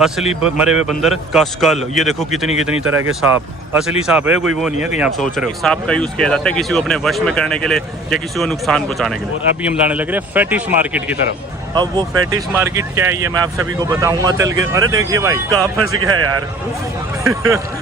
असली मरे हुए बंदर का स्कल। ये देखो कितनी कितनी तरह के सांप, असली सांप है, कोई वो नहीं है कि आप सोच रहे हो। सांप का यूज किया जाता है किसी को अपने वश में करने के लिए या किसी को नुकसान पहुंचाने के लिए। और अभी हम जाने लग रहे हैं फेटिश मार्केट की तरफ। अब वो फेटिश मार्केट क्या है ये मैं आप सभी को बताऊंगा चल के। अरे देखिए भाई कहाँ फंस गया यार।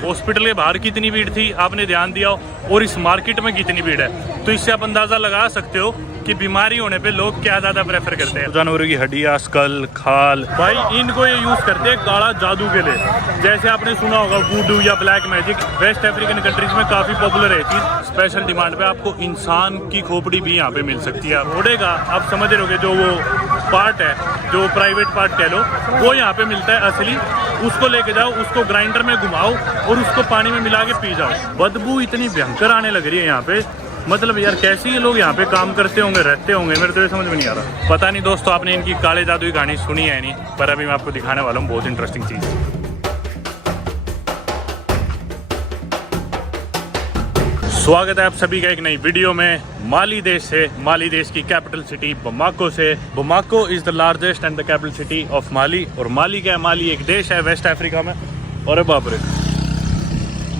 हॉस्पिटल के बाहर कितनी भीड़ थी आपने ध्यान दिया हो, और इस मार्केट में कितनी भीड़ है, तो इससे आप अंदाजा लगा सकते हो कि बीमारी होने पे लोग क्या ज्यादा प्रेफर करते हैं। जानवरों की हड्डियां, स्कल, खाल, भाई इनको ये यूज करते हैं काला जादू के लिए। जैसे आपने सुना होगा वूडू या black magic, waste African countries में काफी पॉपुलर है चीज। स्पेशल डिमांड पे आपको इंसान की खोपड़ी भी यहाँ पे मिल सकती है। घोड़े का आप समझ रहे होगे जो वो पार्ट है, जो प्राइवेट पार्ट कह लो, वो यहाँ पे मिलता है असली। उसको लेके जाओ, उसको ग्राइंडर में घुमाओ और उसको पानी में मिला के पी जाओ। बदबू इतनी भयंकर आने लग रही है यहाँ पे, मतलब यार कैसे ये लोग यहाँ पे काम करते होंगे, रहते होंगे, मेरे तो ये समझ में नहीं आ रहा। पता नहीं दोस्तों आपने इनकी काले जादू की कहानी सुनी है नहीं, पर अभी मैं आपको दिखाने वाला हूँ बहुत इंटरेस्टिंग चीज। स्वागत है आप सभी का एक नई वीडियो में। माली देश से, माली देश की कैपिटल सिटी बमाको से। Bamako is the largest and the capital city of Mali. और माली क्या है, माली एक देश है वेस्ट अफ्रीका में। और बाप रे,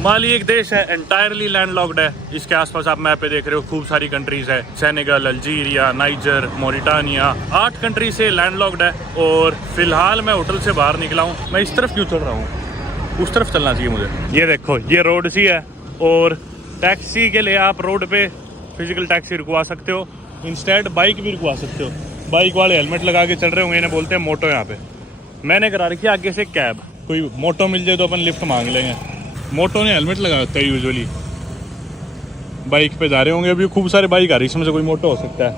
माली एक देश है, एंटायरली लैंडलॉक्ड है। इसके आसपास आप मैप पे देख रहे हो खूब सारी कंट्रीज है, Senegal, Algeria, niger, Mauritania, 8 country से लैंडलॉक्ड है। और फिलहाल मैं होटल से बाहर निकला हूँ। मैं इस तरफ क्यों चल रहा हूँ, उस तरफ चलना चाहिए मुझे। ये देखो ये रोड सी है, और टैक्सी के लिए आप रोड पे फिजिकल टैक्सी रुकवा सकते हो, इंस्टेड बाइक भी रुकवा सकते हो। बाइक वाले हेलमेट लगा के चल रहे होंगे, इन्हें बोलते हैं मोटो। यहाँ पे मैंने करा रखी है आगे से कैब, कोई मोटो मिल जाए तो अपन लिफ्ट मांग लेंगे। मोटो ने हेलमेट लगा रखता है यूजुअली। बाइक पे जा रहे होंगे, अभी खूब सारे बाइक आ रही है, इसमें से कोई मोटो हो सकता है।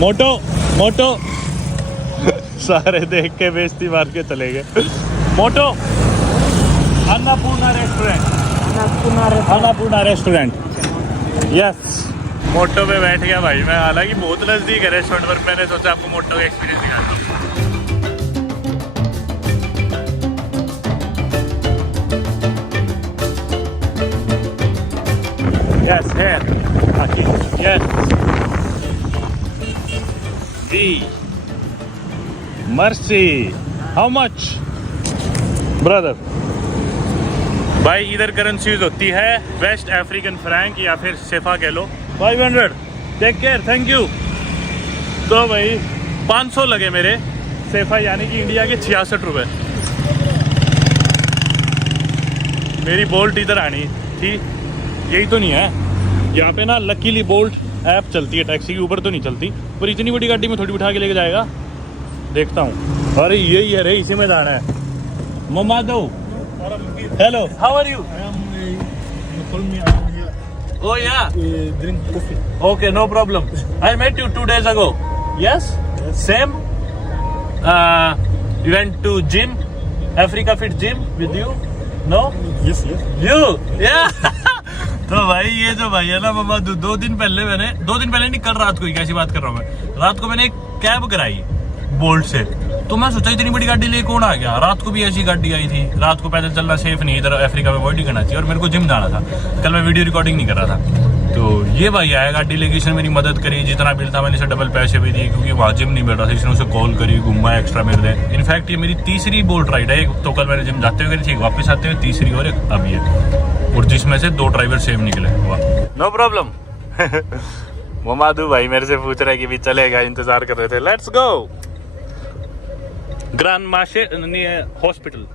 मोटो मोटो सारे देख के बेइज्जती मार के चले गए। Moto Annapurna restaurant, Annapurna restaurant, yes. Moto पे बैठ गया भाई मैं, हालांकि बहुत नजदीक है रेस्टोरेंट, पर मैंने सोचा आपको मोटो का एक्सपीरियंस दिखाता हूँ। Yes, here. Okay. Yes. V. Mercy. How much? Brother. भाई इधर करेंसी यूज होती है वेस्ट अफ्रीकन फ्रैंक या फिर सेफा कह लो। 500. Take care, thank you. तो भाई 500 लगे मेरे सेफा, यानी कि इंडिया के 66 रुपये। मेरी बोल्ट इधर आनी थी, यही तो नहीं है यहाँ पे ना। लकीली बोल्ट ऐप चलती है टैक्सी की, ऊपर तो नहीं चलती, पर इतनी बड़ी गाड़ी में थोड़ी बिठा के लेके जाएगा, देखता हूँ। अरे यही है रे, इसी में जाना है। मम्मा दो। Hello, how are you? Oh yeah. Drink coffee. Okay, no problem. I met you 2 days ago. Yes? Same? You went to gym? Africa Fit gym with you? No? Yes. You? Yeah. तो भाई ये जो भाई है ना मामा, 2 दिन पहले मैंने, 2 दिन पहले नहीं, कल रात को ही, कैसी बात कर रहा हूँ मैं, रात को मैंने एक कैब कराई बोल्ट से। तो मैं सोचा इतनी बड़ी गाड़ी ले कौन आ गया, रात को भी ऐसी गाड़ी आई थी। रात को पैदल चलना सेफ नहीं, इधर अफ्रीका में अवॉइड ही करना चाहिए। और मेरे को जिम जाना था, कल मैं वीडियो रिकॉर्डिंग नहीं कर रहा था। तो ये भाई आया गाड़ी लेके, इसने मेरी मदद करी, जितना बिल था मैंने इसे डबल पैसे भी दिए, क्योंकि वहाँ जिम नहीं मिल रहा था। इसने उसे कॉल करी, घुमाया एक्स्ट्रा मेरे लिए। इनफैक्ट ये मेरी तीसरी बोल्ट राइड है। एक तो कल मैंने जिम जाते हुए करी थी, वापस आते हुए तीसरी, और एक अब ये, और जिसमें से 2 ड्राइवर सेम निकले। No problem. ममादू भाई मेरे से पूछ रहे कि भी चलेगा, इंतजार कर रहे थे। Let's go. ग्रांड माशे हॉस्पिटल,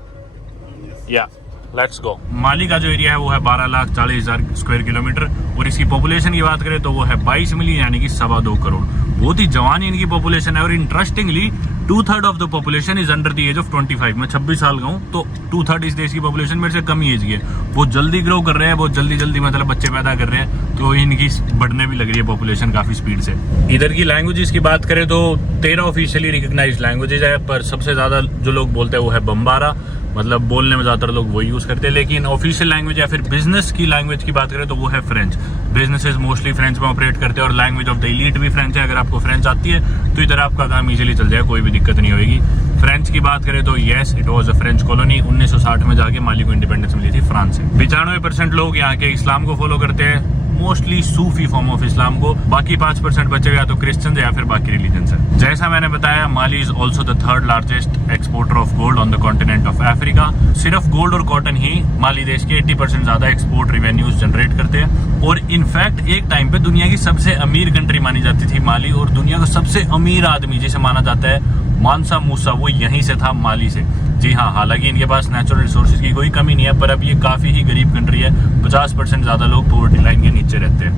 या लेट्स गो। माली का जो एरिया है वो है 12,40,000 स्क्वायर किलोमीटर, और इसकी पॉपुलेशन की बात करें तो वो है 22 मिलियन, यानी कि 2.25 करोड़। बहुत ही जवान इनकी पॉपुलेशन है। और interestingly 2/3 of the population is under the age of 25। मैं 26 साल का हूँ, तो 2/3 इस देश की पॉपुलेशन मेरे से कम ही एज की है। बहुत जल्दी ग्रो कर रहे हैं, बहुत जल्दी मतलब बच्चे पैदा कर रहे हैं, तो इनकी बढ़ने भी लग रही है पॉपुलेशन काफी स्पीड से। इधर की लैंग्वेजेस की बात करें तो 13 ऑफिशियली रिकग्नाइज्ड लैंग्वेजेस है, पर सबसे ज्यादा जो लोग बोलते हैं वो है बम्बारा, मतलब बोलने में ज्यादातर लोग वही यूज करते हैं। लेकिन ऑफिशियल लैंग्वेज या फिर बिजनेस की लैंग्वेज की बात करें तो वो है फ्रेंच। बिजनेसेस मोस्टली फ्रेंच में ऑपरेट करते हैं, और लैंग्वेज ऑफ द एलीट भी फ्रेंच है। अगर आपको फ्रेंच आती है तो इधर आपका काम इजीली चल जाएगा, कोई भी दिक्कत नहीं होगी। फ्रेंच की बात करें तो yes, it was a French colony. 1960 में जाके माली को इंडिपेंडेंस मिली थी फ्रांस से। 95% लोग यहाँ के इस्लाम को फॉलो करते हैं। Mostly Sufi form of Islam को, बाकी 5% बचे हुए या तो क्रिश्चियन या फिर बाकी रिलीजन है। जैसा मैंने बताया, Mali is also the third largest exporter of gold on the continent of Africa. सिर्फ गोल्ड और कॉटन ही माली देश के 80% ज्यादा एक्सपोर्ट रेवेन्यूज जनरेट करते हैं। और इनफैक्ट एक टाइम पे दुनिया की सबसे अमीर कंट्री मानी जाती थी माली, और दुनिया का सबसे अमीर आदमी जिसे माना जाता है मानसा मूसा, वो यहीं से था, माली से। जी हाँ, हालांकि इनके पास नेचुरल रिसोर्सेज की कोई कमी नहीं है, पर अब ये काफी ही गरीब कंट्री है। 50% ज्यादा लोग पॉवर्टी लाइन के नीचे रहते हैं।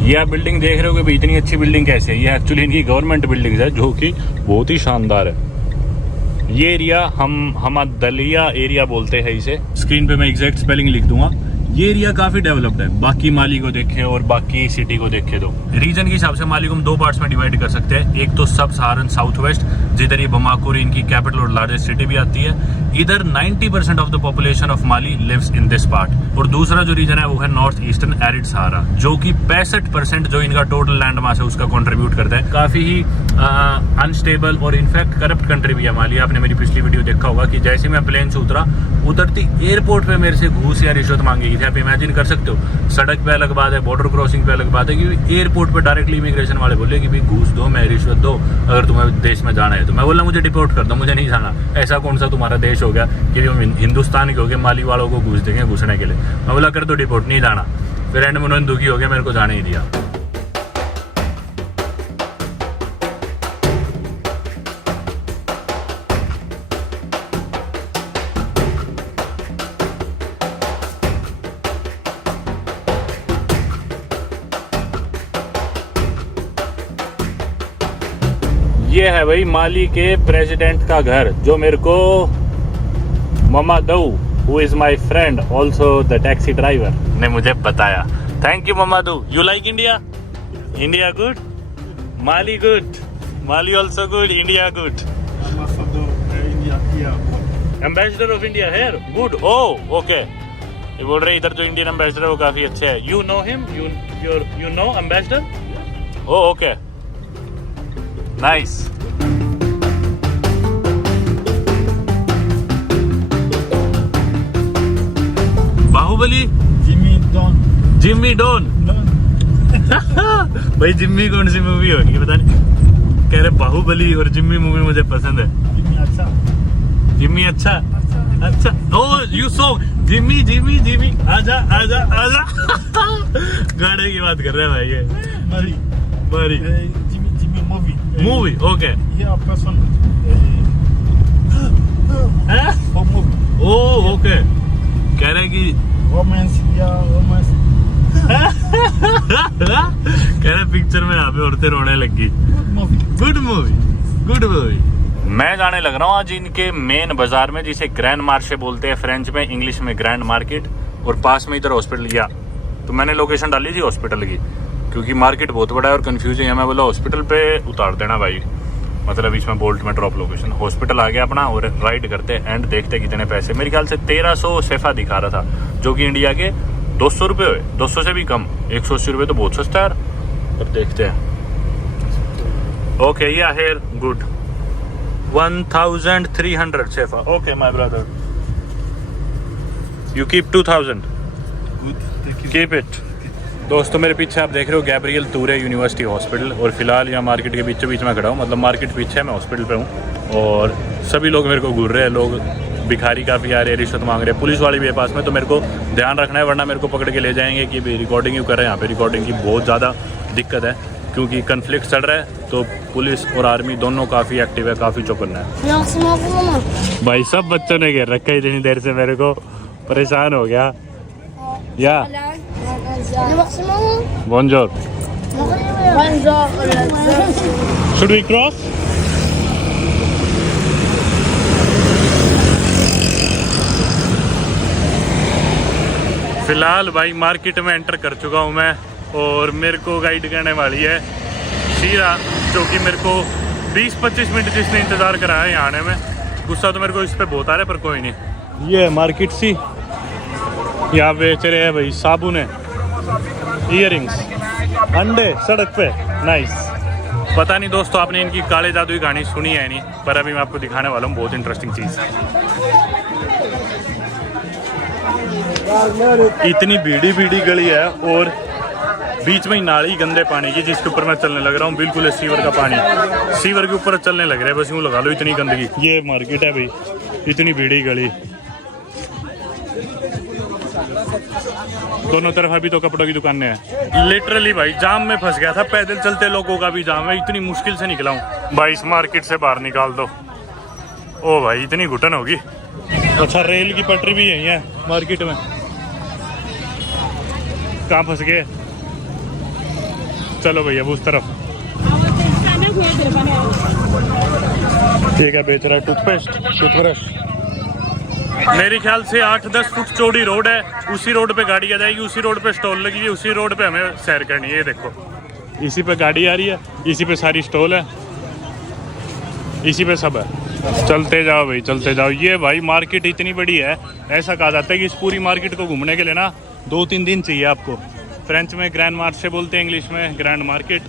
ये आप बिल्डिंग देख रहे हो कि भाई इतनी अच्छी बिल्डिंग कैसे है, ये एक्चुअली इनकी गवर्नमेंट बिल्डिंग है जो कि बहुत ही शानदार है। ये एरिया हम दलिया एरिया बोलते हैं इसे। स्क्रीन पे मैं एग्जैक्ट स्पेलिंग लिख दूंगा। ये एरिया काफी डेवलप्ड है, बाकी माली को देखे और बाकी सिटी को देखे तो। रीजन के हिसाब से माली को हम दो पार्ट्स में डिवाइड कर सकते हैं। एक तो सब सहारन साउथ वेस्ट, जिधर ये बमाको इनकी कैपिटल और लार्जेस्ट सिटी भी आती है। इधर 90% of the population of Mali lives in this part. और दूसरा जो रीजन है वो है नॉर्थ ईस्टर्न एरिड सहारा, जो कि 65% जो इनका टोटल लैंड मास है उसका कंट्रीब्यूट करता है। काफी ही अनस्टेबल और इनफैक्ट करप्ट कंट्री भी है माली। आपने मेरी पिछली वीडियो देखा होगा कि जैसे मैं प्लेन से उतरा, उतरती एयरपोर्ट पे मेरे से घूस या रिश्वत मांगी गई थी। आप इमेजिन कर सकते हो, सड़क पे अलग बात है, बॉर्डर क्रॉसिंग पे अलग बात है, कि एयरपोर्ट पे डायरेक्टली इमिग्रेशन वाले बोले कि भाई घूस दो, मैं रिश्वत दो, अगर तुम्हें देश में जाना है तो। मैं बोला मुझे डिपोर्ट कर दो, मुझे नहीं जाना। ऐसा कौन सा तुम्हारा देश हो गया कि हम हिंदुस्तान के हो गए, माली वालों को घूस देंगे घुसने के लिए। मैं बोला कर दो डिपोर्ट, नहीं जाना। फिर एंड में उन्होंने दुखी हो गया, मेरे को जाने ही दिया। ये है भाई माली के प्रेसिडेंट का घर, जो मेरे को Mamadou, who is my friend also the taxi driver, ने मुझे बताया। Thank you Mamadou. You like India? India good, Mali good, Mali also good, India good. Ambassador of India here, good. Oh okay, ये बोल रहे इधर जो Indian ambassador है वो काफी अच्छे है। You know him? You know ambassador? Oh okay, nice. Baahubali, Jimmy don भाई जिम्मी कौन सी मूवी होगी पता नहीं। कह रहे बाहुबली और जिम्मी मूवी मुझे पसंद है। जिम्मी अच्छा अच्छा। ओ यू सो जिम्मी जिम्मी जिम्मी, आजा आजा आजा गाने की बात कर रहे हैं भाई। ये मरी मूवी ओके। ओ ओके, कह रहे कि रोमांस कह रहे पिक्चर में यहाँ पे औरतें रोने लगी। Good movie, good movie. मैं जाने लग रहा हूँ आज इनके मेन बाजार में, जिसे ग्रैंड मार्शे बोलते हैं फ्रेंच में, इंग्लिश में ग्रैंड मार्केट। और पास में इधर हॉस्पिटल गया तो मैंने लोकेशन डाली थी हॉस्पिटल की, क्योंकि मार्केट बहुत बड़ा है और कंफ्यूजिंग है। मैं बोला हॉस्पिटल पे उतार देना भाई, मतलब इसमें बोल्ट में ड्रॉप लोकेशन। हॉस्पिटल आ गया अपना, और राइड करते एंड देखते कितने पैसे। मेरे ख्याल से 1300 सेफा दिखा रहा था, जो कि इंडिया के 200 रुपये हुए, 200 से भी कम। 180 रुपये तो बहुत सस्ता यार, पर देखते हैं। ओके, या हेयर गुड, 1300 सेफा। Okay my brother, you keep 2000, keep it. दोस्तों मेरे पीछे आप देख रहे हो गैब्रियल टूरे यूनिवर्सिटी हॉस्पिटल, और फिलहाल यहाँ मार्केट के बीचों बीच में खड़ा हूँ। मतलब मार्केट पीछे है, मैं हॉस्पिटल पे हूँ, और सभी लोग मेरे को घूर रहे हैं। लोग भिखारी काफ़ी आ रहे हैं, रिश्वत मांग रहे हैं, पुलिस वाले भी है पास में। तो मेरे को ध्यान रखना है, वरना मेरे को पकड़ के ले जाएंगे कि भाई रिकॉर्डिंग क्यों कर रहे हैं। यहाँ पे रिकॉर्डिंग की बहुत ज़्यादा दिक्कत है, क्योंकि कन्फ्लिक्ट चल रहा है, तो पुलिस और आर्मी दोनों काफ़ी एक्टिव है, काफ़ी चौकन्ना है। भाई सब बच्चों ने घेर रखा है इतनी देर से, मेरे को परेशान हो गया। या Bonjour. Should we cross? फिलहाल भाई मार्केट में एंटर कर चुका हूँ मैं, और मेरे को गाइड करने वाली है शीरा, जो कि मेरे को 20-25 मिनट जिसने इंतज़ार कराया है यहाँ आने में। गुस्सा तो मेरे को इस पर बहुत आ रहा है, पर कोई नहीं। ये मार्केट सी, यहाँ बेच रहे हैं भाई साबुन है, ईयरिंग्स, अंडे सड़क पे, नाइस। पता नहीं दोस्तों आपने इनकी काले जादू की कहानी सुनी है नहीं, पर अभी मैं आपको दिखाने वाला हूँ बहुत इंटरेस्टिंग चीज़। इतनी भीड़ी भीड़ी गली है और बीच में ही नाली गंदे पानी की, जिसके ऊपर मैं चलने लग रहा हूँ। बिल्कुल है सीवर का पानी, सीवर के ऊपर चलने लग रहा है, बस यूँ लगा लो इतनी गंदगी। ये मार्केट है भाई, इतनी भीड़ी गली, दोनों तरफ अभी तो कपड़ों की दुकानें हैं। लिटरली भाई जाम में फंस गया था, पैदल चलते लोगों का भी जाम है, इतनी मुश्किल से निकला हूँ भाई। इस मार्केट से बाहर निकाल दो, ओ भाई इतनी घुटन होगी। अच्छा रेल की पटरी भी यही है मार्केट में, कहाँ फंस गए? चलो भैया उस तरफ। ठीक है, बेच रहा है टूथपेस्ट, टूथब्रश। मेरे ख्याल से 8-10 फुट चौड़ी रोड है, उसी रोड पे गाड़ी आ जाएगी, उसी रोड पे स्टॉल लगी है, उसी रोड पे हमें सैर करनी है। ये देखो इसी पे गाड़ी आ रही है, इसी पे सारी स्टॉल है, इसी पे सब है। चलते जाओ भाई चलते जाओ। ये भाई मार्केट इतनी बड़ी है, ऐसा कहा जाता है कि इस पूरी मार्केट को घूमने के लिए ना 2-3 दिन चाहिए आपको। फ्रेंच में ग्रैंड मार्ché बोलते हैं, इंग्लिश में ग्रैंड मार्केट।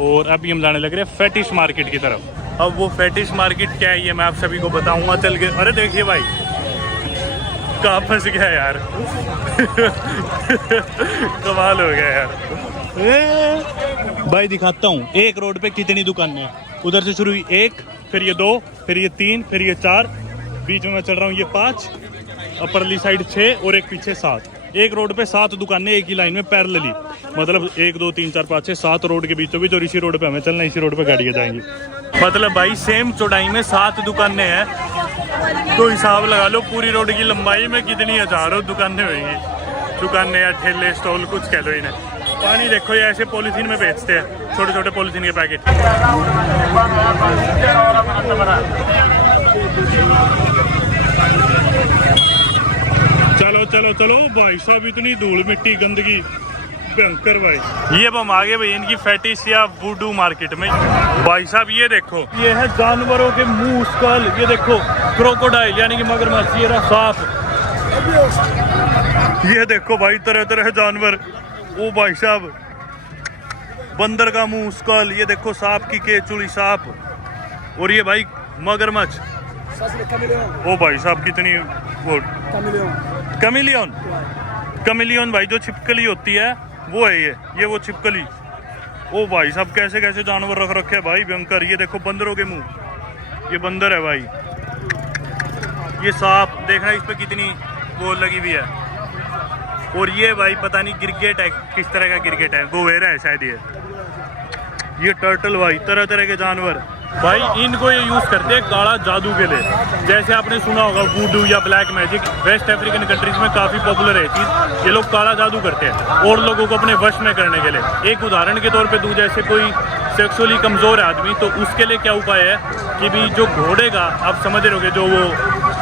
और अभी हम जाने लग रहे हैं फेटिश मार्केट की तरफ। अब वो फेटिश मार्केट क्या है ये मैं आप सभी को बताऊंगा चल के। अरे देखिए भाई कहाँ फंस गया यार कमाल हो गया यार। भाई दिखाता हूँ, एक रोड पे कितनी दुकानें हैं। उधर से शुरू हुई 1, फिर ये 2, फिर ये 3, फिर ये 4, बीच में मैं चल रहा हूँ ये 5, अपरली साइड 6 और एक पीछे 7। एक रोड पे 7 दुकानें एक ही लाइन में पैरेलली, मतलब 1 2 3 4 5 6 7 रोड के बीचों बीच, और इसी रोड पे हमें चलना, इसी रोड पे गाड़ियाँ जाएंगी। मतलब भाई सेम चौड़ाई में 7 दुकानें हैं, तो हिसाब लगा लो पूरी रोड की लंबाई में कितनी हजारों दुकानें होंगी। दुकानें या ठेले स्टॉल कुछ कह लो इन्हें। पानी देखो ये ऐसे पॉलीथीन में बेचते हैं, छोटे छोटे पॉलीथीन के पैकेट। चलो चलो चलो भाई साहब, इतनी धूल मिट्टी गंदगी भयंकर भाई। ये अब हम आगे भाई इनकी फेटिश या वुडू मार्केट में। भाई साहब ये देखो, ये है जानवरों के मुंह स्कल, ये देखो क्रोकोडाइल यानी कि मगरमच्छ, ये रहा सांप, ये देखो भाई तरह तरह जानवर। ओ भाई साहब बंदर का मुंह स्कल, ये देखो सांप की केचुली सांप, और ये भाई मगरमच्छ। ओ भाई साहब कितनी वो कमिलियन, कमिलियन भाई जो छिपकली होती है वो है ये वो छिपकली। ओ भाई साहब कैसे कैसे जानवर रख रखे हैं भाई भयंकर। ये देखो बंदरों के मुंह, ये बंदर है भाई। ये सांप देखना इस पे कितनी वो लगी हुई है। और ये भाई पता नहीं गिरगिट है, किस तरह का गिरगिट है, गोवेरा है शायद ये टर्टल भाई, तरह तरह के जानवर भाई। इनको ये यूज करते हैं काला जादू के लिए। जैसे आपने सुना होगा वूडू या black magic, waste African countries में काफी पॉपुलर है चीज। ये लोग काला जादू करते हैं और लोगों को अपने वश में करने के लिए। एक उदाहरण के तौर पे दूं, जैसे कोई सेक्सुअली कमजोर है आदमी, तो उसके लिए क्या उपाय है कि भी जो घोड़े का आप समझ रहे होगे जो वो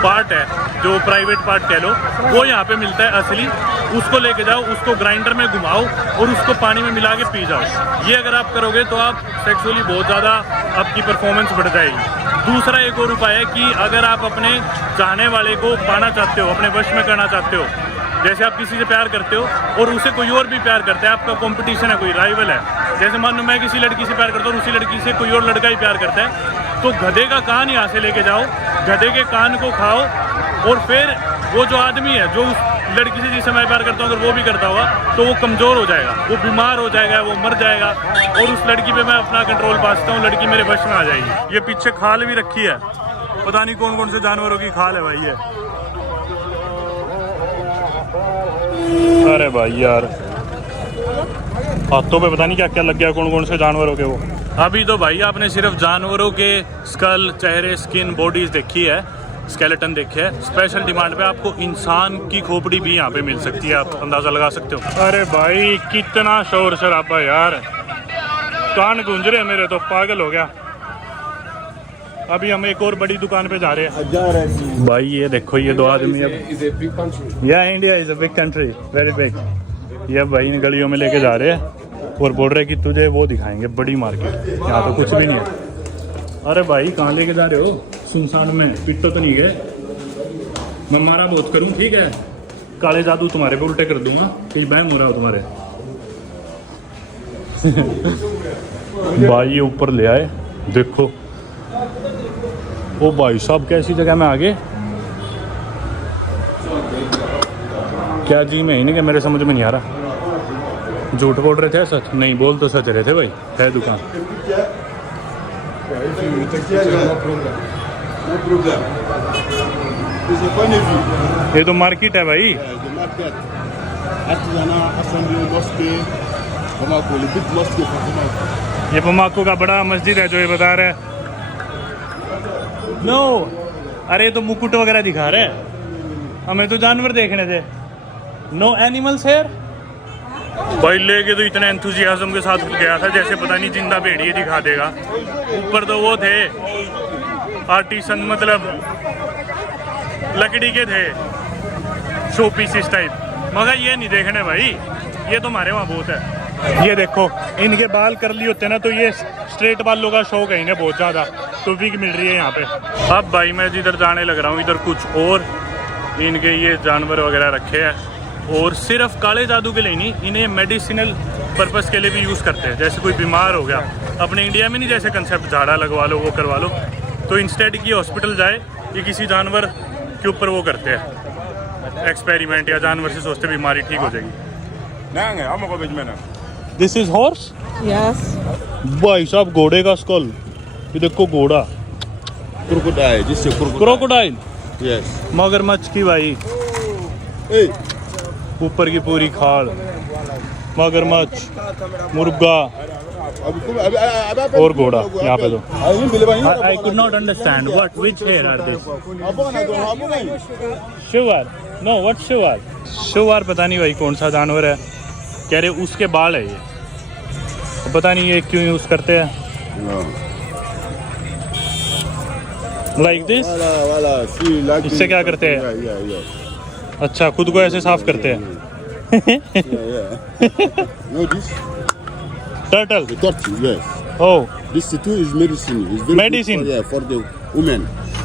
पार्ट है, जो प्राइवेट पार्ट कह लो, वो यहाँ पे मिलता है असली, उसको लेके जाओ, उसको ग्राइंडर में घुमाओ और उसको पानी में मिला के पी जाओ। ये अगर आप करोगे तो आप सेक्सुअली बहुत ज़्यादा आपकी परफॉर्मेंस बढ़ जाएगी। दूसरा एक और उपाय है कि अगर आप अपने चाहने वाले को पाना चाहते हो, अपने वश में करना चाहते हो, जैसे आप किसी से प्यार करते हो और उसे कोई और भी प्यार करता है, आपका कंपटीशन है, कोई राइवल है, जैसे मान लो मैं किसी लड़की से प्यार करता हूँ और उसी लड़की से कोई और लड़का ही प्यार करता है, तो गधे का कान यहाँ से लेके जाओ, गधे के कान को खाओ, और फिर वो जो आदमी है जो उस लड़की से जिससे मैं प्यार करता हूँ अगर वो भी करता होगा तो वो कमज़ोर हो जाएगा, वो बीमार हो जाएगा, वो मर जाएगा, और उस लड़की पे मैं अपना कंट्रोल पा सकता हूँ, लड़की मेरे वश में आ जाएगी। ये पीछे खाल भी रखी है, पता नहीं कौन कौन से जानवरों की खाल है भाई ये। अरे भाई यार हाथों पे पता नहीं क्या क्या लग गया, कौन कौन से जानवरों के वो। अभी तो भाई आपने सिर्फ जानवरों के स्कल, चेहरे, स्किन, बॉडीज देखी है, स्केलेटन देखे है। स्पेशल डिमांड पे आपको इंसान की खोपड़ी भी यहाँ पे मिल सकती है, आप अंदाजा लगा सकते हो। अरे भाई कितना शोर शराबा यार, कान गूंज रहे मेरे तो, पागल हो गया। अभी हम एक और बड़ी दुकान पे जा रहे हैं भाई। ये देखो ये दो आदमी, या India is a big country, very big. ये भाई इन गलियों में लेके जा रहे हैं और बोल रहे कि तुझे वो दिखाएंगे बड़ी मार्केट, यहाँ तो कुछ भी नहीं है। अरे भाई कहाँ लेके जा रहे हो? सुनसान में, पिट्टो तो नहीं गए? मैं मारा बहुत करूँ ठीक है, काले जादू तुम्हारे पे उल्टे कर दूंगा, कहीं बहम हो रहा हो तुम्हारे। भाई ये ऊपर ले आए, देखो ओ भाई साहब कैसी जगह में आ गए। क्या जी में इन्हें, क्या मेरे समझ में नहीं आ रहा। झूठ बोल रहे थे सच? नहीं, बोल तो सच रहे थे भाई, है दुकान। ये तो मार्केट है भाई। ये बमाको का बड़ा मस्जिद है जो ये बता रहा है। नो, अरे तो मुकुट वगैरह दिखा रहे हैं, हमें तो जानवर देखने थे। No animals here. भाई लेके तो इतने एंथुजियाज्म के साथ गया था जैसे पता नहीं जिंदा भेड़िए दिखा देगा। ऊपर तो वो थे आर्टिसन, मतलब लकड़ी के थे शो पीस इस टाइप, मगर ये नहीं देखने भाई, ये तो हमारे वहाँ बहुत है। ये देखो इनके बाल कर लिए होते ना तो ये स्ट्रेट बालों का शौक है इन्हें बहुत ज़्यादा, तो विग मिल रही है यहाँ पे। अब भाई मैं जिधर जाने लग रहा हूँ इधर कुछ और इनके ये जानवर वगैरह रखे हैं, और सिर्फ काले जादू के लिए नहीं, इन्हें मेडिसिनल पर्पस के लिए भी यूज़ करते हैं। जैसे कोई बीमार हो गया, अपने इंडिया में नहीं जैसे कंसेप्ट झाड़ा लगवा लो वो करवा लो, तो इंस्टेड की हॉस्पिटल जाए ये किसी जानवर के ऊपर वो करते हैं एक्सपेरिमेंट, या जानवर से सोचते बीमारी ठीक हो जाएगी। This is horse. Yes. भाई साहब घोड़े का स्कल, ये देखो घोड़ा। Crocodile, this is a crocodile. Crocodile, Yes. मगरमच्छ की भाई Hey. ऊपर की पूरी खाल, मगरमच्छ, मुर्गा और घोड़ा यहाँ पे। तो I could not understand what which here are this. शिवार, नो व्हाट शिवार? शिवार पता नहीं भाई कौन सा जानवर है, कह रहे उसके बाल है ये, पता नहीं ये क्यों यूज करते हैं। Like this. इससे क्या करते हैं? अच्छा, खुद को ऐसे साफ करते हैं। No, this turtle. the tortoise, yes. Oh, This too is medicine. It's very Medicine? good for the women.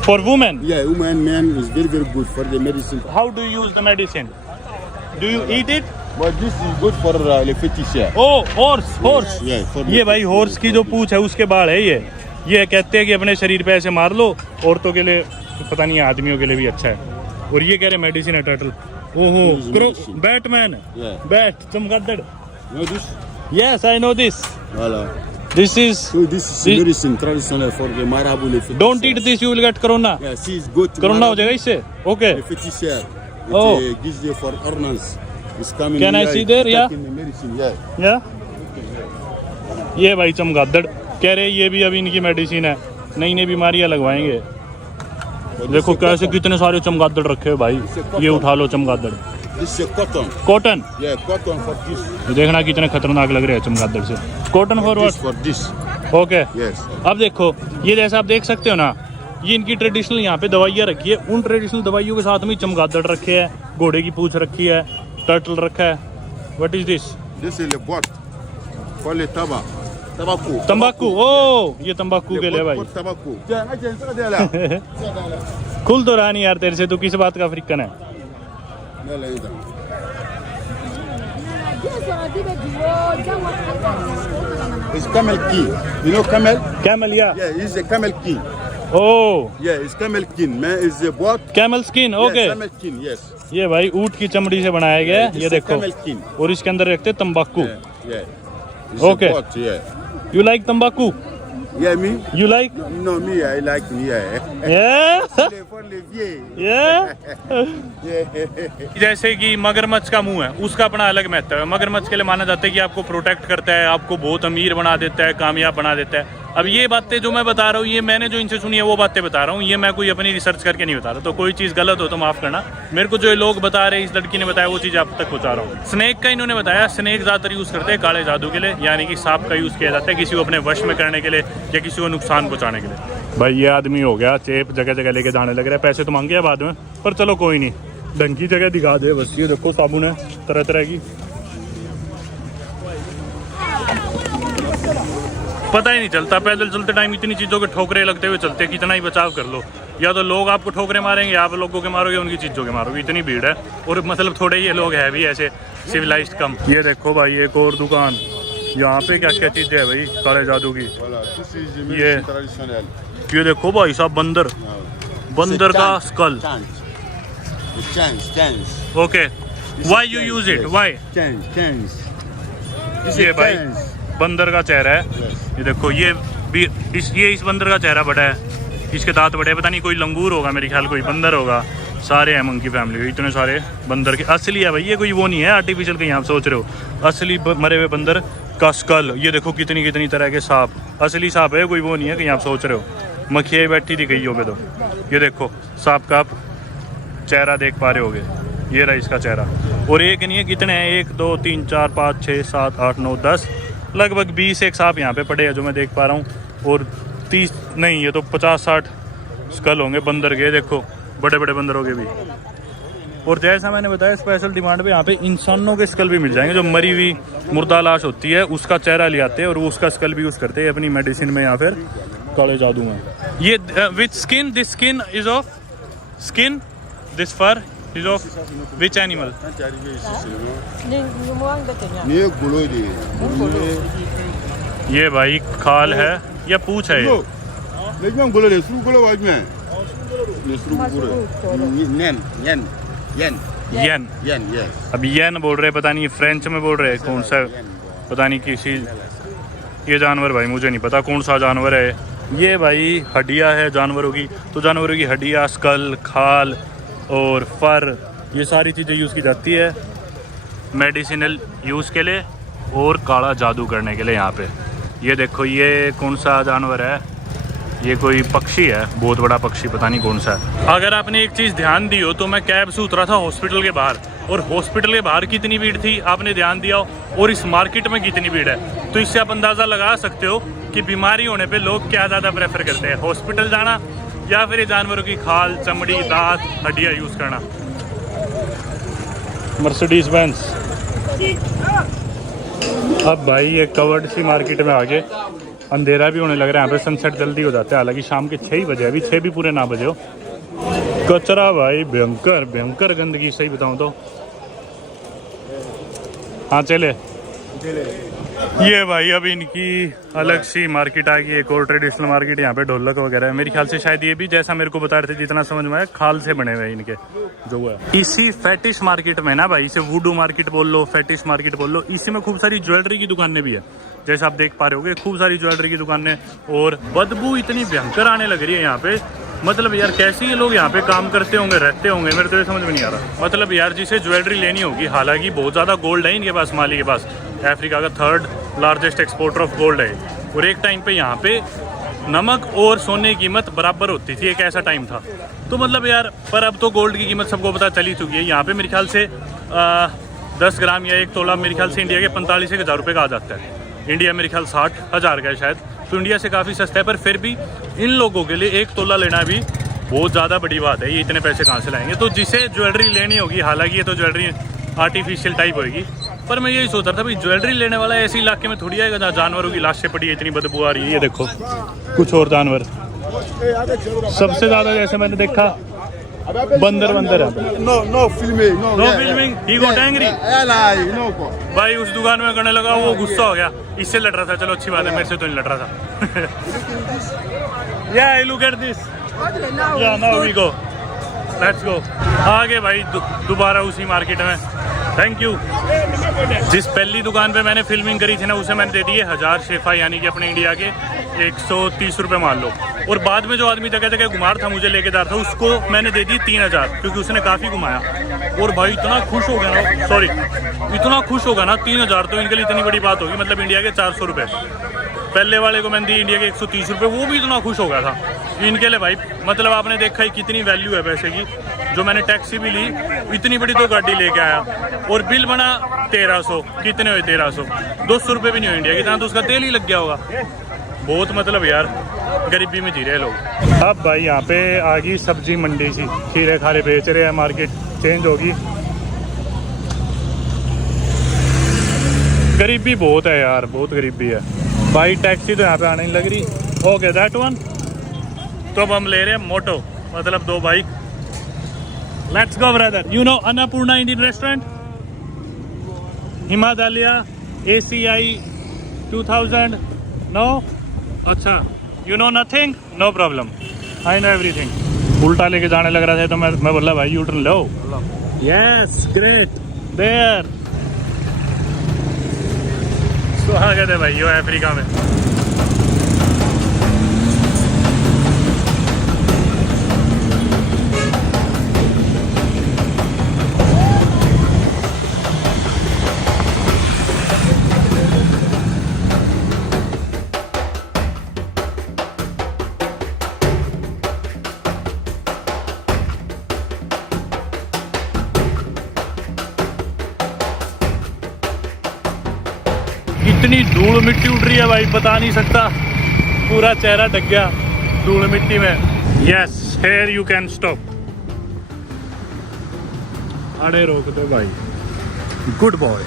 for women. Yeah, women, men is very good for the medicine. How do you use the medicine? Do you eat it? But this is good for the fetish. Yeah. Oh, horse, horse. Yeah, for ये भाई horse की जो पूंछ है उसके बाल है ये कहते हैं कि अपने शरीर पे ऐसे मार लो, औरतों के लिए पता नहीं आदमियों के लिए भी अच्छा है। और ये कह रहे मेडिसिन है टर्टल। ओहो, medicine. Batman, Yeah. बैट, चमगादड़। You know this? Yes, I know this. Voilà. This is. So this is This- medicine traditional for the marabout. The fetish. Don't eat this, you will get corona. Yeah, she is good. Corona हो जाएगा इससे। Okay. The fetish here. It Oh. gives you for ornaments. It's coming. Can I here, see it's there? Yeah. taking the medicine. Yeah. या ये भाई चमगादड़ कह रहे ये भी अभी इनकी मेडिसिन है, नई नई बीमारियां लगवाएंगे। देखो कैसे कितने सारे चमगादड़ रखे हैं भाई, ये उठा लो चमगादड़। This is cotton. Cotton, Yeah, cotton for this. ये देखना कितने खतरनाक लग रहे हैं चमगादड़ से। Cotton for This for this. What? Okay. Yes. अब देखो ये जैसा आप देख सकते हो ना, ये इनकी ट्रेडिशनल यहाँ पे दवाइयाँ रखी है, उन ट्रेडिशनल दवाइयों के साथ में चमगादड़ रखे हैं, घोड़े की पूंछ रखी है, टर्टल रखा है। What is this? This is the bot. Call it tobacco. तंबाकू। ओ, ये तंबाकू के लिए भाई। Tobacco. खुल तो रहा नहीं यार तेरे से, तू किस बात का अफ्रीकन है? It's camel king. You know camel? Camel या? Yeah, he's a camel king. Oh, Yeah, it's camel king. Man is a bot. Camel skin. Okay, Yeah, camel king. Yes. ये भाई ऊंट की चमड़ी से बनाया गया है, This ये is देखो, camel king. और इसके अंदर रखते हैं तंबाकू। Yeah. Yeah. It's Okay. a bot. Yeah. You like तंबाकू? Yeah, me? You like? No, me. I like me. Yeah. For the view. Yeah. जैसे कि मगरमच्छ का मुंह है, उसका अपना अलग महत्व है। मगरमच्छ के लिए माना जाता है कि आपको प्रोटेक्ट करता है, आपको बहुत अमीर बना देता है, कामयाब बना देता है। अब ये बातें जो मैं बता रहा हूँ, ये मैंने जो इनसे सुनी है वो बातें बता रहा हूँ, ये मैं कोई अपनी रिसर्च करके नहीं बता रहा। तो कोई चीज़ गलत हो तो माफ़ करना, मेरे को जो ये लोग बता रहे हैं, इस लड़की ने बताया, वो चीज़ आप तक पहुँचा रहा हूँ। स्नेक का इन्होंने बताया, स्नेक ज़्यादातर यूज़ करते हैं काले जादू के लिए, यानी कि सांप का यूज़ किया जाता है किसी को अपने वश में करने के लिए या किसी को नुकसान पहुँचाने के लिए। भाई ये आदमी हो गया चेप, जगह जगह लेके जाने लग रहा है। पैसे तो मांगे हैं बाद में, पर चलो कोई नहीं, ढंग की जगह दिखा दे बस। ये देखो साबुन है तरह तरह की, पता ही नहीं चलता। पैदल चलते टाइम इतनी चीज़ों के ठोकरे लगते हुए चलते, कितना ही बचाव कर लो, या तो लोग आपको ठोकरे मारेंगे, या आप लोगों के मारोगे, उनकी चीज़ों के मारोगे। इतनी भीड़ है, और मतलब थोड़े ये लोग हैं भी ऐसे सिविलाइज्ड कम। ये देखो भाई एक और दुकान, यहाँ पे क्या क्या चीज़ें है भाई काले जादू की। Voilà. This is the Yeah. medicine traditional. ये देखो भाई साहब बंदर, बंदर का skull. Chance. The chance. Okay, Why you use it? Why? Cans. ये भाई Cans. बंदर का चेहरा है। Yes. ये देखो ये भी इस बंदर का चेहरा बड़ा है, इसके दांत बड़े हैं। पता नहीं कोई लंगूर होगा, मेरे ख्याल कोई बंदर होगा। सारे हैं मंकी फैमिली के, इतने सारे बंदर के असली है भाई। ये कोई वो नहीं है आर्टिफिशियल कहीं आप सोच रहे हो। असली मरे हुए बंदर का स्कल। ये देखो कितनी कितनी तरह के सांप, असली सांप है, कोई वो नहीं है कहीं आप सोच रहे हो। मक्खियाँ बैठी थी कहीं पे। तो ये देखो सांप का आप चेहरा देख पा रहे होगे, ये रहा इसका चेहरा। और एक नहीं है, कितने हैं, 1 2 3 4 5 6 7 8 9 10, लगभग 20 एक सांप यहाँ पे पड़े हैं जो मैं देख पा रहा हूँ। और 30 नहीं, ये तो 50-60 स्कल होंगे बंदर के। देखो बड़े बड़े बंदरों के भी। और जैसा मैंने बताया स्पेशल डिमांड पे यहाँ पे इंसानों के स्कल भी मिल जाएंगे। जो मरी हुई मुर्दा लाश होती है उसका चेहरा ले आते हैं और वो उसका स्कल भी यूज़ करते हैं अपनी मेडिसिन में या फिर काले जादू में। ये which skin, this skin is of skin, this fur is of which animal? Niye gulodi? ये भाई खाल है या पूछ है? No. Lejman gulodi. Suru gulo wajman. Ne suru gulo. Yen. येन। Yes. अब येन बोल रहे, पता नहीं फ्रेंच में बोल रहे कौन सा, पता नहीं किसी। ये जानवर भाई मुझे नहीं पता कौन सा जानवर है। ये भाई हड्डियाँ है जानवरों की, तो जानवरों की हड्डियाँ, स्कल, खाल और फर, ये सारी चीज़ें यूज़ की जाती है मेडिसिनल यूज़ के लिए और काला जादू करने के लिए यहाँ पे। ये देखो ये कौन सा जानवर है, ये कोई पक्षी है, बहुत बड़ा पक्षी, पता नहीं कौन सा है। अगर आपने एक चीज़ ध्यान दी हो तो मैं कैब से उतरा था हॉस्पिटल के बाहर, और हॉस्पिटल के बाहर कितनी भीड़ थी आपने ध्यान दिया हो, और इस मार्केट में कितनी भीड़ है। तो इससे आप अंदाज़ा लगा सकते हो कि बीमारी होने पे लोग क्या ज़्यादा प्रेफर करते हैं, हॉस्पिटल जाना या फिर ये जानवरों की खाल, चमड़ी, दांत, हड्डियाँ यूज़ करना। Mercedes Benz. अब भाई ये कवर्ड सी मार्केट में आके अंधेरा भी होने लग रहा है, यहाँ पे सनसेट जल्दी हो जाता है, हालांकि शाम के 6 ही बजे, अभी 6 भी पूरे ना बजे हो। कचरा भाई भयंकर भयंकर गंदगी, सही बताऊँ तो। हाँ चले। ये भाई अब इनकी अलग सी मार्केट आ गई, एक और ट्रेडिशनल मार्केट यहाँ पे ढोलक वगैरह है। मेरे ख्याल से शायद ये भी जैसा मेरे को बता रहे थे, जितना समझ में आया, खाल से बने हुए हैं इनके जो है। इसी फैटिश मार्केट में ना भाई, इसे वुडू मार्केट बोल लो, फैटिश मार्केट बोल लो, इसी में खूब सारी ज्वेलरी की दुकानें भी है, जैसे आप देख पा रहे होगे, खूब सारी ज्वेलरी की दुकानें। और बदबू इतनी भयंकर आने लग रही है यहाँ पे, मतलब यार कैसे ये लोग यहाँ पे काम करते होंगे, रहते होंगे, मेरे तो ये समझ में नहीं आ रहा। मतलब यार जिसे ज्वेलरी लेनी होगी, हालांकि बहुत ज़्यादा गोल्ड है इनके पास, माली के पास, अफ्रीका का 3rd largest exporter of gold है। और एक टाइम पे यहाँ पे नमक और सोने की कीमत बराबर होती थी, एक ऐसा टाइम था। तो मतलब यार, पर अब तो गोल्ड की कीमत सबको पता चली चुकी है। यहाँ पे मेरे ख्याल से 10 ग्राम या 1 तोला मेरे ख्याल से इंडिया के 45,000 रुपये का आ जाता है। इंडिया मेरे ख्याल 60,000 का है शायद, तो इंडिया से काफ़ी सस्ता है। पर फिर भी इन लोगों के लिए 1 तोला लेना भी बहुत ज़्यादा बड़ी बात है। ये इतने पैसे कहाँ से लाएंगे? तो जिसे ज्वेलरी लेनी होगी, हालांकि ये तो ज्वेलरी आर्टिफिशियल टाइप होगी, पर मैं यही सोच रहा था भाई ज्वेलरी लेने वाला ऐसे इलाके में थोड़ी आएगा जहाँ जानवरों की लाशें पड़ी है, इतनी बदबू आ रही है। ये देखो कुछ और जानवर, सबसे ज़्यादा जैसे मैंने देखा बंदर है। No filming. No filming. He got angry. No. भाई उस दुकान में करने लगा, वो गुस्सा हो गया, इससे लड़ रहा था। चलो अच्छी बात है, मेरे से तो नहीं लड़ रहा था। Yeah, look at this. Yeah, now we go. Let's go. आगे भाई दोबारा उसी मार्केट में। Thank you. जिस पहली दुकान पे मैंने फिल्मिंग करी थी ना, उसे मैंने दे दिए 1000 शेफा, यानी कि अपने इंडिया के 130 रुपये मान लो। और बाद में जो आदमी जगह जगह घुमा था, मुझे लेके जा रहा था, उसको मैंने दे दी 3000, क्योंकि उसने काफ़ी घुमाया। और भाई इतना खुश हो गया ना, सॉरी इतना खुश होगा ना, 3000 तो इनके लिए इतनी बड़ी बात होगी, मतलब इंडिया के 400 रुपये। पहले वाले को मैंने दी इंडिया के 130 रुपये, वो भी इतना खुश हो गया था। इनके लिए भाई मतलब आपने देखा ही कितनी वैल्यू है पैसे की। जो मैंने टैक्सी भी ली, इतनी बड़ी तो गाड़ी लेके आया, और बिल बना 1300। कितने हुए 1300? 200 रुपये भी नहीं हुए इंडिया के, इतना तो उसका तेल ही लग गया होगा। बहुत मतलब यार गरीबी में जी रहे लोग। अब भाई यहाँ पे आ गई सब्जी मंडी सी, खीरे खारे बेच रहे हैं, मार्केट चेंज होगी। गरीबी बहुत है यार, बहुत गरीबी है भाई। टैक्सी तो यहाँ पे आने नहीं लग रही। Okay that one. तो अब हम ले रहे हैं मोटो, मतलब 2 bike. Let's go brother. You know Annapurna Indian restaurant, Himalaya, ACI 2000। No? अच्छा, you know nothing? No problem, I know everything. उल्टा लेके जाने लग रहा था, तो मैं बोला भाई यू टर्न लो। Yes great. देयर। स्वागत है भाइयों अफ्रीका में। इतनी धूल मिट्टी उड़ रही है भाई, बता नहीं सकता, पूरा चेहरा ढक गया धूल मिट्टी में। Yes, here you can stop. अरे रोक दो भाई, good boy.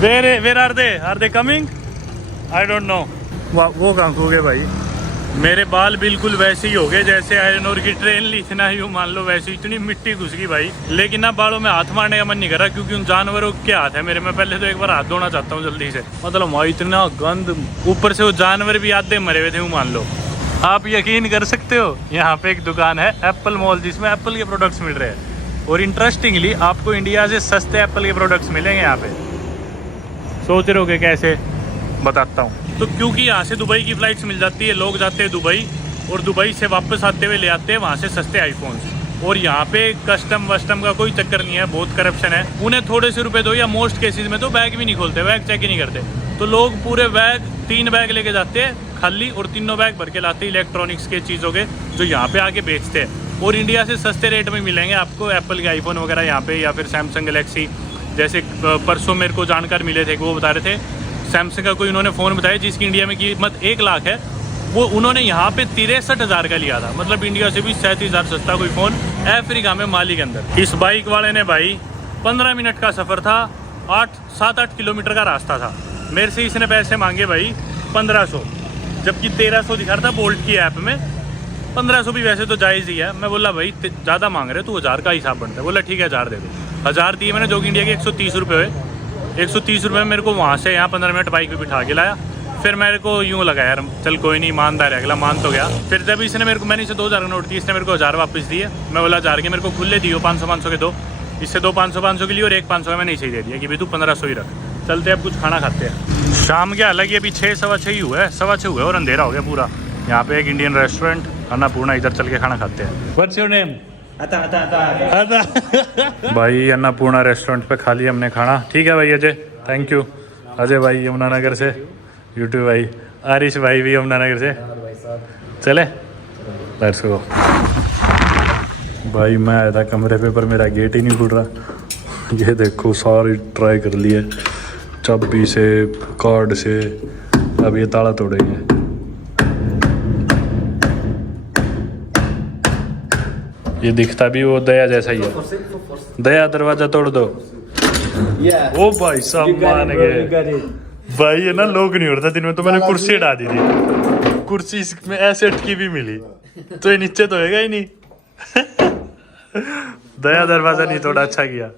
Where are they coming? I don't know. वो कहाँ खो गए भाई? मेरे बाल बिल्कुल वैसे ही हो गए जैसे आयरन और की ट्रेन ली थी ना, यूँ मान लो वैसे। इतनी मिट्टी घुस गई भाई, लेकिन ना बालों में हाथ मारने का मन नहीं कर रहा क्योंकि उन जानवरों के हाथ है मेरे। मैं पहले तो एक बार हाथ धोना चाहता हूँ जल्दी से, मतलब भाई इतना गंद, ऊपर से वो जानवर भी आधे मरे हुए थे, यूँ मान लो। आप यकीन कर सकते हो, यहाँ पे एक दुकान है एप्पल मॉल जिसमें एप्पल के प्रोडक्ट्स मिल रहे हैं, और इंटरेस्टिंगली आपको इंडिया से सस्ते एप्पल के प्रोडक्ट्स मिलेंगे यहाँ पे। सोच रहे हो कैसे, बताता हूँ। तो क्योंकि यहाँ से दुबई की फ्लाइट्स मिल जाती है, लोग जाते हैं दुबई और दुबई से वापस आते हुए ले आते हैं वहाँ से सस्ते आईफोन्स। और यहाँ पे कस्टम वस्टम का कोई चक्कर नहीं है, बहुत करप्शन है। उन्हें थोड़े से रुपए दो या मोस्ट केसेस में तो बैग भी नहीं खोलते, बैग चेक ही नहीं करते। तो लोग पूरे बैग, 3 बैग लेके जाते हैं खाली, और तीनों बैग भर के लाते हैं इलेक्ट्रॉनिक्स के चीज़ों के, जो यहाँ पे आके बेचते हैं। और इंडिया से सस्ते रेट में मिलेंगे आपको एप्पल के आईफोन वगैरह यहाँ पे, या फिर सैमसंग गैलेक्सी। जैसे परसों मेरे को जानकार मिले थे, वो बता रहे थे सैमसंग का कोई उन्होंने फ़ोन बताया जिसकी इंडिया में कीमत 1 लाख है, वो उन्होंने यहाँ पे 63,000 का लिया था। मतलब इंडिया से भी 37,000 सस्ता कोई फ़ोन अफ्रीका में, माली के अंदर। इस बाइक वाले ने भाई 15 मिनट का सफ़र था, 7-8 किलोमीटर का रास्ता था, मेरे से इसने पैसे मांगे भाई 1500, जबकि 1300 दिखा रहा था बोल्ट की ऐप में। 1500 भी वैसे तो जायज़ ही है। मैं बोला भाई ज़्यादा मांग रहे, तो 1000 का हिसाब बनता है। बोला ठीक है 1000 दे दो। 1000 दिए मैंने, जो कि इंडिया के 130 रुपये हुए। 130 रुपये में मेरे को वहाँ से यहाँ 15 मिनट बाइक पे बिठा के लाया। फिर मेरे को यूँ लगा यार चल कोई नहीं, ईमानदार है अगला, मान तो गया। फिर जब इसने मेरे को, मैंने इसे 2000 का नोट दिया, इसने मेरे को 1000 वापस दिए। मैं बोला 1000 के मेरे को खुले दिए, 500-500 के दो। इससे 2 500-500 के लिए और 1 500 का मैंने इसे ही दे दिया कि भाई तू 1500 ही रख। चलते अब कुछ खाना खाते हैं शाम के। हालांकि अभी 6-6:15 ही हुआ है, 6:15 हुआ है और अंधेरा हो गया पूरा। यहाँ पे एक इंडियन रेस्टोरेंट अन्नपूर्णा, इधर चल के खाना खाते हैं। What's your name? भाई अन्नपूर्णा रेस्टोरेंट पे खा लिया हमने खाना। ठीक है भाई अजय, थैंक यू। अजय भाई यमुनानगर से, यूट्यूब भाई, आरिश भाई भी यमुनानगर से। चले लेट्स गो। भाई मैं आया था कमरे पे पर मेरा गेट ही नहीं खुल रहा। ये देखो सारी ट्राई कर लिए, चाबी से, कार्ड से, अब ये ताला तोड़ेंगे। ये दिखता भी वो दया जैसा ही है। दया दरवाजा तोड़ दो। ओ भाई साहब मान गए भाई। ये ना लोग नहीं उड़ता दिन में, तो मैंने कुर्सी हटा दी थी। कुर्सी इसमें ऐसे अटकी भी मिली, तो ये नीचे तो होएगा ही नहीं। दया दरवाजा नहीं तोड़ा, अच्छा किया।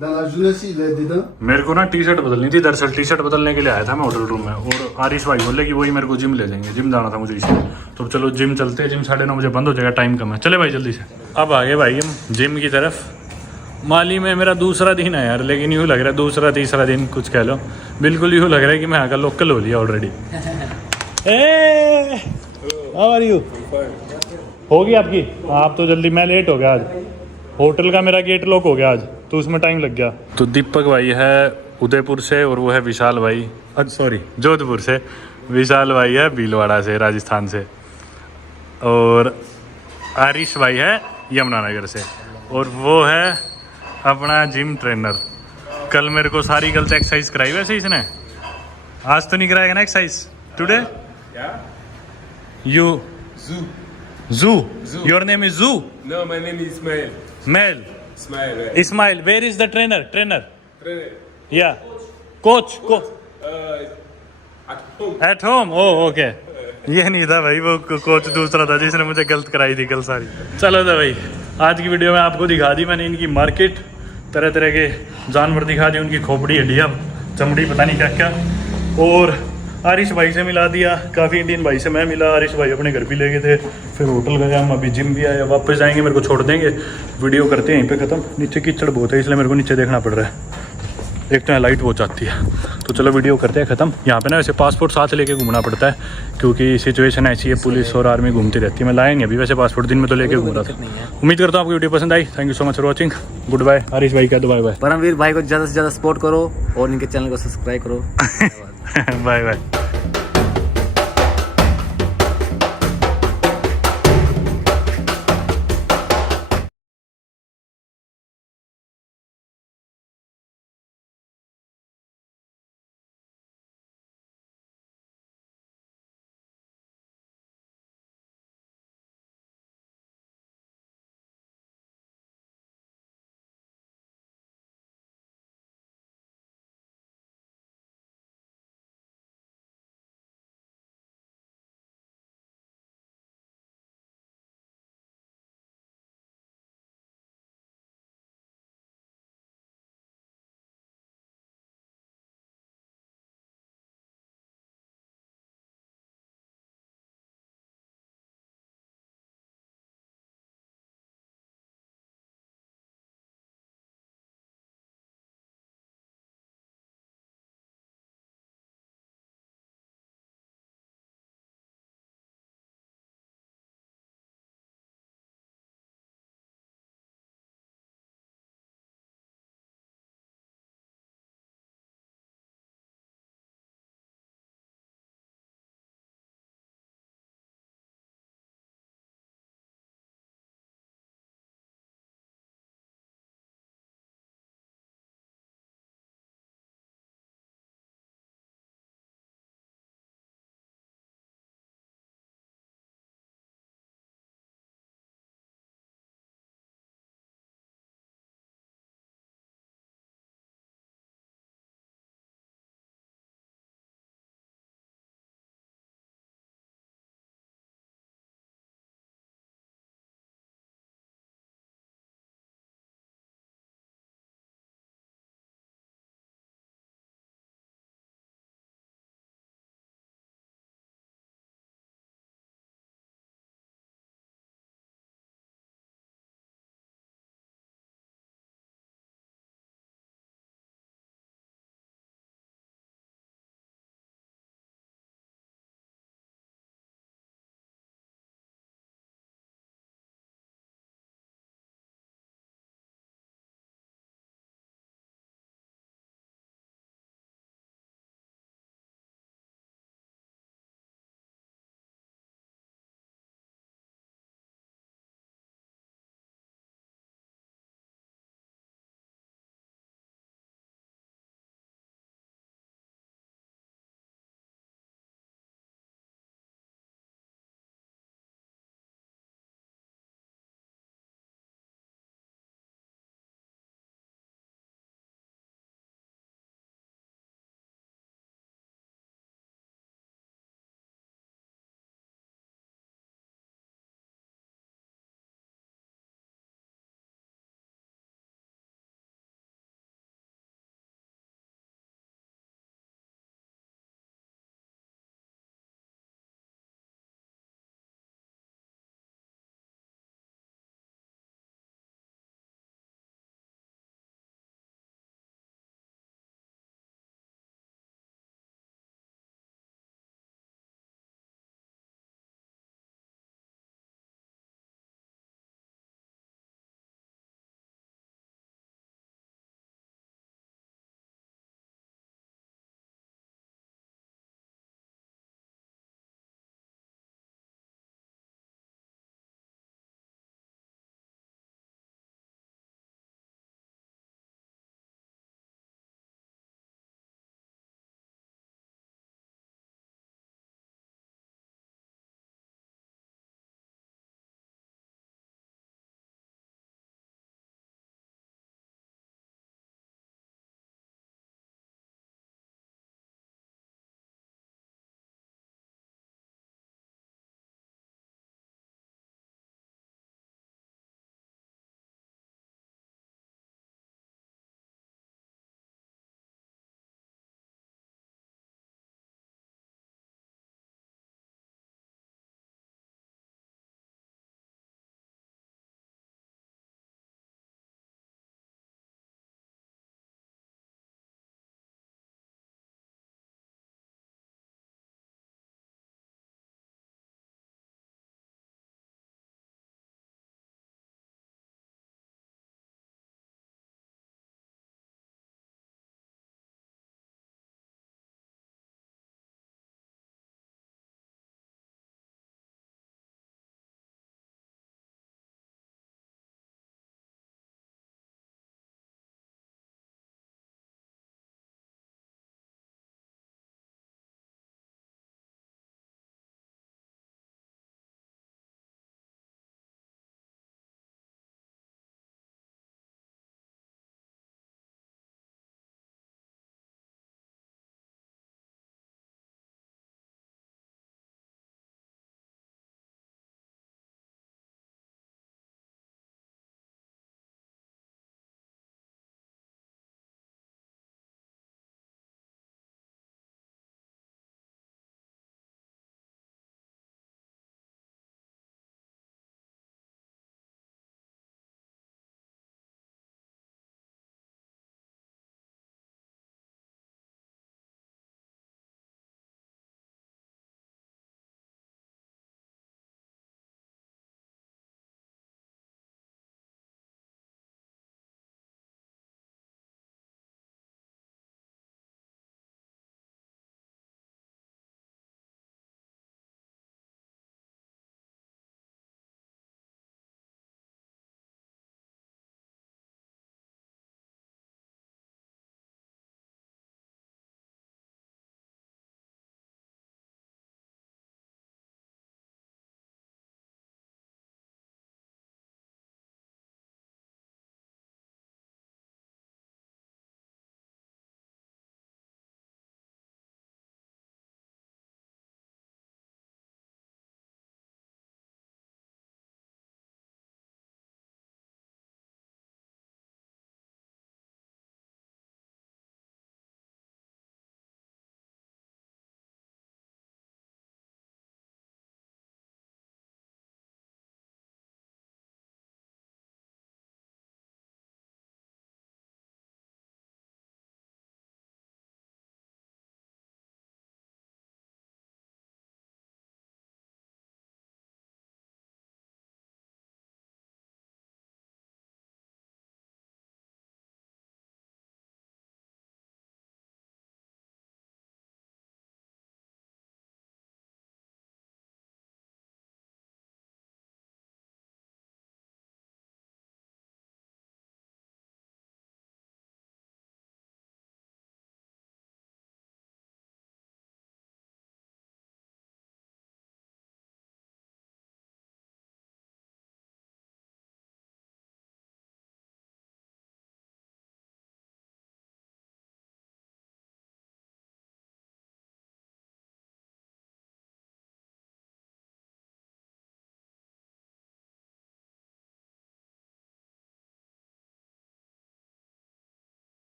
मेरे को ना टी शर्ट बदलनी थी, दरअसल टी शर्ट बदलने के लिए आया था मैं होटल रूम में, और आरिश भाई बोले कि वही मेरे को जिम ले जाएंगे, जिम जाना था मुझे इसलिए। तो चलो जिम चलते हैं, जिम 9:30 बजे बंद हो जाएगा, टाइम कम है। चले भाई जल्दी से। अब आगे भाई हम जिम की तरफ। माली में मेरा दूसरा दिन है यार, लेकिन यूँ लग रहा है दूसरा तीसरा दिन कुछ कह लो, बिल्कुल यूँ लग रहा है कि मैं यहाँ का लोकल हो लिया ऑलरेडी। How are you? होगी आपकी? आप तो जल्दी, मैं लेट हो गया आज, होटल का मेरा गेट लॉक हो गया आज, तो उसमें टाइम लग गया। तो दीपक भाई है उदयपुर से, और वो है विशाल भाई, सॉरी जोधपुर से। विशाल भाई है भीलवाड़ा से, राजस्थान से, और आरिश भाई है यमुनानगर से, और वो है अपना जिम ट्रेनर। कल मेरे को सारी गलत एक्सरसाइज कराई वैसे इसने, आज तो नहीं कराएगा ना exercise today? You Zoo. Your name is Zoo? No, my name is Ismail. Mel. Ismail. Right? Ismail. Where is the trainer? Trainer. Yeah. Coach. At home. At home. Oh, okay. ये नहीं था भाई, वो कोच दूसरा था जिसने मुझे गलत कराई थी कल सारी। चलो तो भाई आज की वीडियो में आपको दिखा दी मैंने इनकी मार्केट, तरह तरह के जानवर दिखा दिए, उनकी खोपड़ी, हड्डियाँ, चमड़ी, पता नहीं क्या क्या, और आरिश भाई से मिला दिया, काफ़ी इंडियन भाई से मैं मिला, आरिश भाई अपने घर भी ले गए थे, फिर होटल गए हम, अभी जिम भी आया, वापस जाएंगे, मेरे को छोड़ देंगे, वीडियो करते हैं यहीं पे ख़त्म। नीचे कीचड़ बहुत है इसलिए मेरे को नीचे देखना पड़ रहा है, एक तो यहाँ लाइट बहुत आती है। तो चलो वीडियो करते हैं ख़त्म। यहाँ पे ना वैसे पासपोर्ट साथ लेके घूमना पड़ता है क्योंकि सिचुएशन ऐसी है, पुलिस और आर्मी घूमती रहती है। मैं लाया नहीं अभी वैसे पासपोर्ट, दिन में तो लेके घूम रहा था। उम्मीद करता हूँ आपको वीडियो पसंद आई। Thank you so much for watching, goodbye. Arish भाई क्या दो बाय बाय। परमवीर भाई को ज़्यादा से ज़्यादा सपोर्ट करो और इनके चैनल को सब्सक्राइब करो। Bye bye.